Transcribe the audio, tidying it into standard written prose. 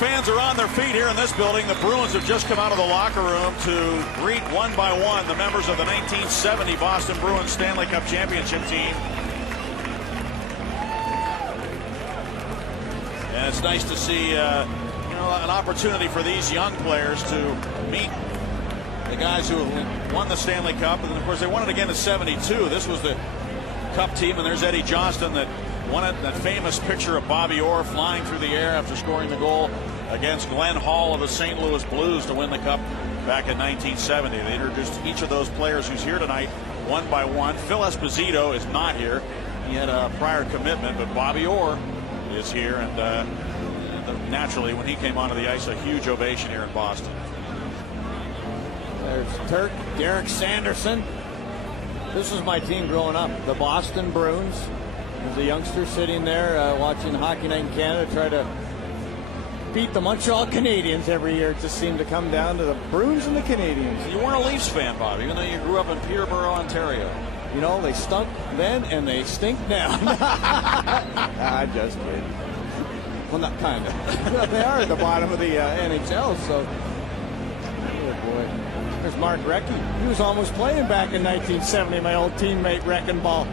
fans are on their feet here in this building. The Bruins have just come out of the locker room to greet one by one the members of the 1970 Boston Bruins Stanley Cup championship team. And it's nice to see an opportunity for these young players to meet the guys who won the Stanley Cup. And of course they won it again in '72. This was the Cup team, and there's Eddie Johnston that won it. That famous picture of Bobby Orr flying through the air after scoring the goal against Glenn Hall of the St. Louis Blues to win the Cup back in 1970. They introduced each of those players who's here tonight one by one. Phil Esposito is not here. He had a prior commitment, but Bobby Orr is here, and naturally when he came onto the ice, a huge ovation here in Boston. There's Turk, Derek Sanderson. This was my team growing up, the Boston Bruins. As a youngster sitting there watching Hockey Night in Canada try to beat the Montreal Canadiens every year. It just seemed to come down to the Bruins and the Canadiens. You weren't a Leafs fan, Bob, even though you grew up in Peterborough, Ontario. You know, they stunk then and they stink now. I'm just kidding. Well, not kind of. They are at the bottom of the NHL, so. Oh, boy. There's Mark Recchi. He was almost playing back in 1970, my old teammate Reckenball.